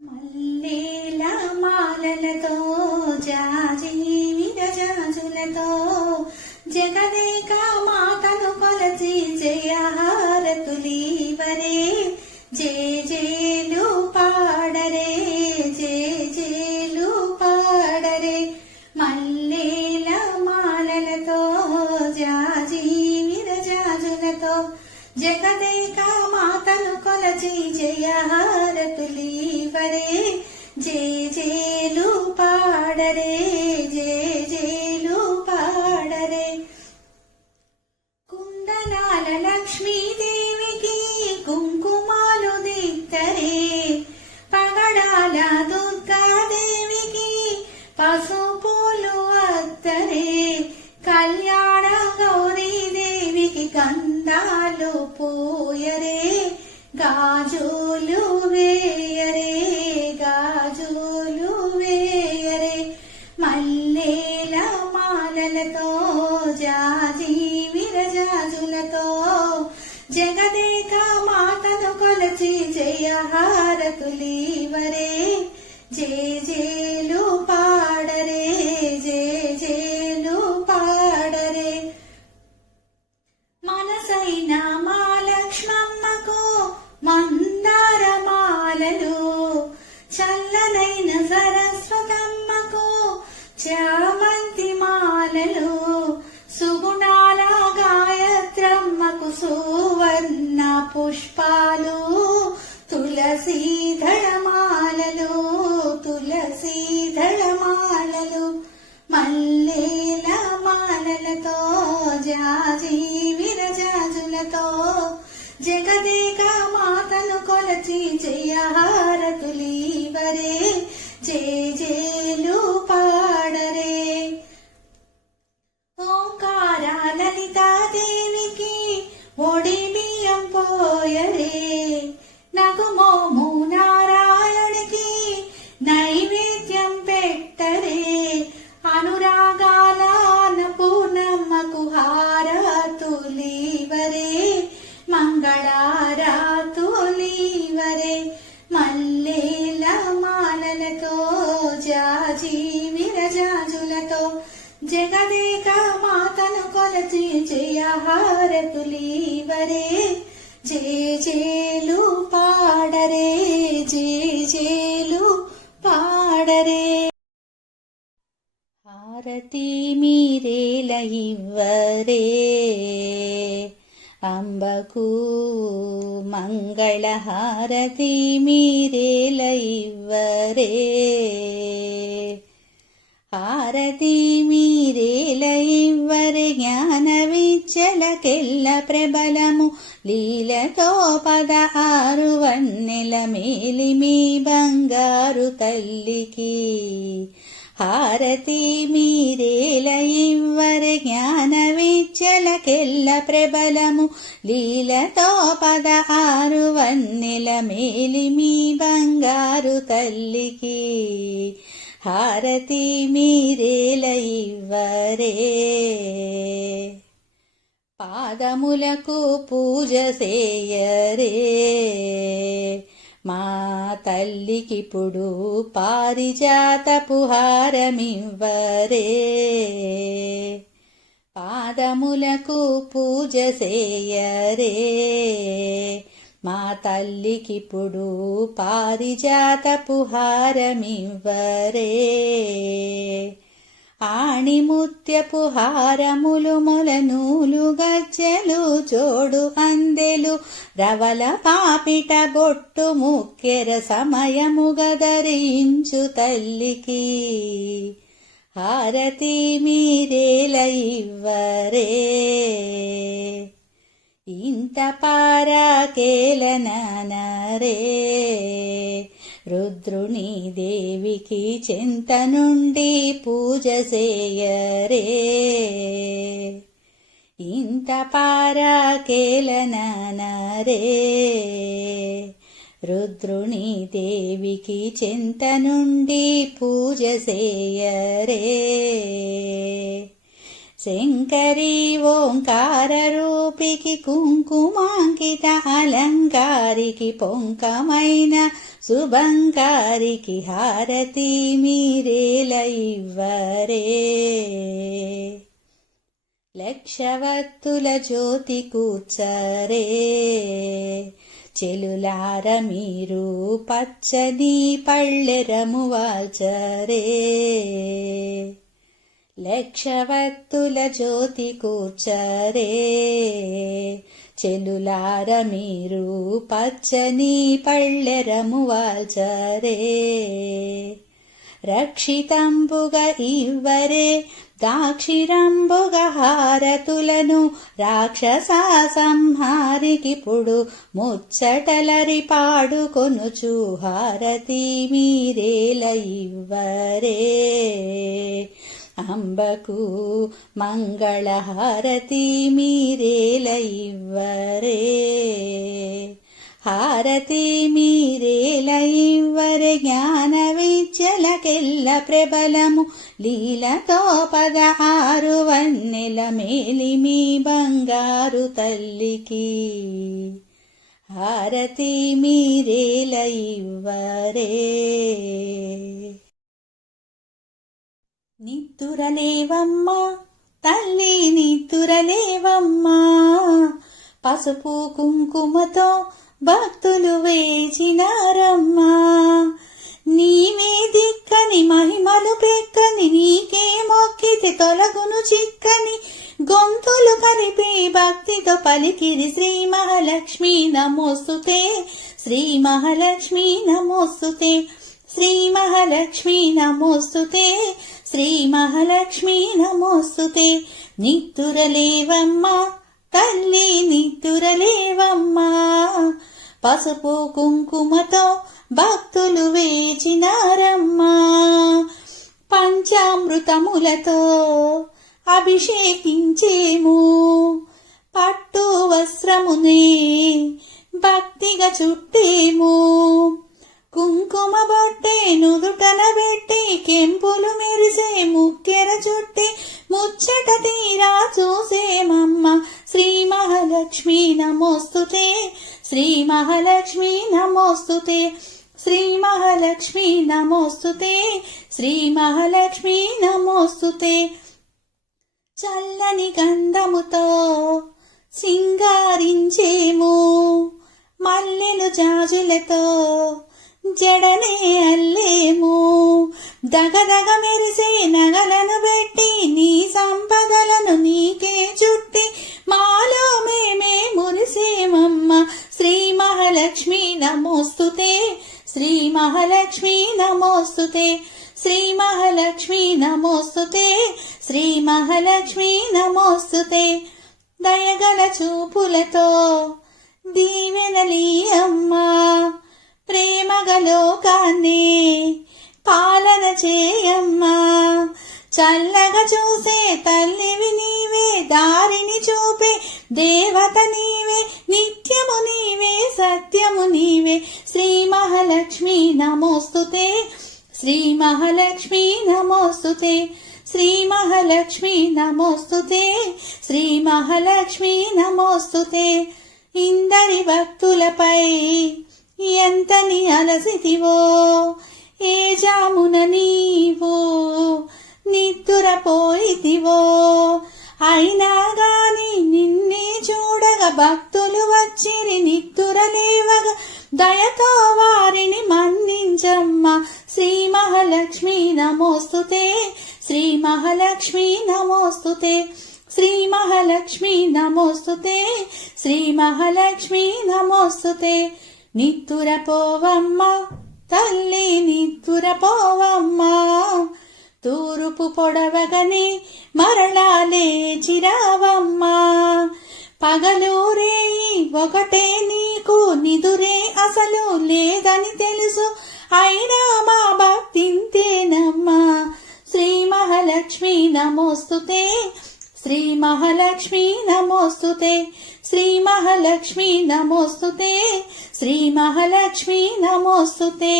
మల్లేల మాలలతో జాజి విరజాజులతో జగదేక మాతను కొలచి జయహారతులీవరే జేజేలు పాడరే జేజేలు పాడరే మల్లేల మాలలతో జాజి విరజాజులతో జగదేక మాతను కొలచి జయహారతులీవరే జేజేలు పాడరే జేజేలు పాడరే కుందనాల లక్ష్మీదేవికి కుంకుమాలు దిద్దరే పగడాల దుర్గాదేవికి పసుపులు అద్దరే కళ్యాణ గౌరీదేవికి గంధాలు పోయరే గాజులు వేయరే గాజులు వేయరే మల్లేల మాలలతో జాజి విరజాజులతో జగదేక మాతను కొలచి జయహారతులీవరే జేజేలు పాడరే జేజేలు పాడరే మనసైన మా లక్ష్మమ్మకు మందార మాలలు చల్లనైన సరస్వతమ్మకు చామంతి మాలలు సుగుణాల గాయత్రమ్మకు సువర్ణ పుష్పాలు తులసీదళమాలలు తులసీదళమాలలు మల్లేల మాలలతో జాజి విరజాజులతో జగదేక మాతను కొలచి జయహారతులీవరే జేజేలు పాడరే ఓంకార లలితాదేవికి ఒడి బియ్యం పోయరే నగుమోము నారాయణుడికి నైవేద్యం పెట్టరే అనురాగాల పూర్ణమ్మకు హారతులీవరే మంగళారాతులీవరే మల్లేల మాలలతో జాజి విరజాజులతో జగదేక మాతను కొలచి జయహారతులీవరే జేజేలు పాడరే జేజేలు పాడరే హారతి మీరేల ఇవ్వరే అంబకు మంగళహారతి మీరేల ఇవ్వరే హారతి మీరేల ఇవ్వరే జ్ఞాన విచ్చలకెల్ల ప్రబలము లీలతో 16 వన్నెల మేలిమి బంగారు తల్లికి హారతి మీరేల ఇవ్వరే జ్ఞాన విచ్చలకెల్ల ప్రబలము లీలతో 16 వన్నెల మేలిమి బంగారు తల్లికి హారతి మీరేల ఇవ్వరే పాదములకు పూజ చేయరే మా తల్లికిప్పుడు పారిజాతపు హారమివ్వరే పాదములకు పూజ చేయరే మా తల్లికిప్పుడు పారిజాతపు హారమివ్వరే ఆణిముత్యపు హారములు మొలనూలు గజ్జలు జోడు అందెలు రవల పాపిట బొట్టు ముక్కెర సమయముగా ధరించు తల్లికి హారతి మీరేల ఇవ్వరే ఇంత పారాకేలనరే రుద్రుని దేవికి చెంత నుండి పూజ చేయరే ఇంత పారాకేలనరే రుద్రుని దేవికి చెంత నుండి పూజ చేయరే శంకరీ ఓంకార రూపికి కుంకుమాంకిత అలంకారికి పొంకమైన శుభంకారికి హారతి మీరేల ఇవ్వరే. లక్షవత్తుల జ్యోతి కూర్చరే చెలులార మీరు పచ్చని పళ్ళెరము వాల్చరే. లక్షవత్తుల జ్యోతి కూర్చరే చెలులార మీరు పచ్చని పళ్ళెరము వాల్చరే. రక్షితంబుగా ఇవ్వరే దాక్షిరంబుగా హారతులను రాక్షస సంహారికిప్పుడు ముచ్చటలరి పాడుకొనుచు హారతి మీరేల ఇవ్వరే. అంబకు మంగళహారతి మీరేల ఇవ్వరే. హారతి మీరేల ఇవ్వరే జ్ఞాన విద్యలకెల్ల ప్రబలము లీలతో 16 వన్నెల మేలిమి బంగారు తల్లికి హారతి మీరేల ఇవ్వరే. నిద్దురలేవమ్మా తల్లి నిద్దురలేవమ్మా పసుపు కుంకుమతో భక్తులు వేచినారమ్మా. నీవే దిక్కని మహిమలు పెక్కని నీకే మొక్కితే తొలగును చిక్కని గొంతులు కలిపి భక్తితో పలికిరి శ్రీ మహాలక్ష్మి నమోస్తుతే. శ్రీ మహాలక్ష్మి నమోస్తుతే. శ్రీ మహాలక్ష్మి నమోస్తుతే. శ్రీ మహాలక్ష్మి నమోస్తుతే. నిద్దురలేవమ్మా తల్లి నిద్దురలేవమ్మా పసుపు కుంకుమతో భక్తులు వేచినారమ్మా. పంచామృతములతో అభిషేకించేము పట్టు వస్త్రమునే భక్తిగా చుట్టేము. కుంకుమ బొట్టే నుదుటన పెట్టి కెంపులు మెరిసే ముక్కెర చుట్టి ముచ్చట తీరా చూసేమమ్మ. శ్రీ మహాలక్ష్మి నమోస్తుతే. శ్రీ మహాలక్ష్మి నమోస్తుతే. శ్రీ మహాలక్ష్మి నమోస్తుతే. శ్రీ మహాలక్ష్మి నమోస్తుతే. చల్లని గంధముతో సింగారించేము మల్లెలు జాజులతో జడనే అల్లేము. దగదగ మెరిసే నగలను పెట్టి నీ సంపదలను నీకే చుట్టి మాలో మేమే మురిసేమమ్మ. శ్రీ మహాలక్ష్మి నమోస్తుతే. శ్రీ మహాలక్ష్మి నమోస్తుతే. శ్రీ మహాలక్ష్మి నమోస్తుతే. శ్రీ మహాలక్ష్మి నమోస్తుతే. దయగల చూపులతో దీవెనలీయమ్మా ప్రేమగలోకాన్ని పాలన చేయమ్మా. చల్లగా చూసే తల్లివి నీవే దారిని చూపే దేవత నీవే నిత్యము నీవే సత్యము నీవే. శ్రీ మహాలక్ష్మి నమోస్తుతే. శ్రీ మహాలక్ష్మి నమోస్తుతే. శ్రీ మహాలక్ష్మి నమోస్తుతే. శ్రీ మహాలక్ష్మి నమోస్తుతే. ఇందరి భక్తులపై ఎంతని అలసితివో ఏ జామున నీవో నిద్దురపోయితివో అయినా గాని నిన్నే చూడగా భక్తులు వచ్చిరి నిద్దురలేవగా దయతో వారిని మన్నించమ్మ. శ్రీ మహాలక్ష్మి నమోస్తుతే. శ్రీ మహాలక్ష్మి నమోస్తుతే. శ్రీ మహాలక్ష్మి నమోస్తుతే. శ్రీ మహాలక్ష్మి నమోస్తుతే. నిద్దురపోవమ్మా తల్లి నిద్దురపోవమ్మా తూరుపు పొడవగనే మరలా లేచిరావమ్మా. పగలూరేయి ఒకటే నీకు నిదురే అసలు లేదని తెలుసు అయినా మా భక్తింతేనమ్మా. శ్రీ మహాలక్ష్మి నమోస్తుతే. శ్రీ మహాలక్ష్మి నమోస్తుతే. శ్రీ మహాలక్ష్మి నమోస్తుతే. శ్రీ మహాలక్ష్మి నమోస్తుతే.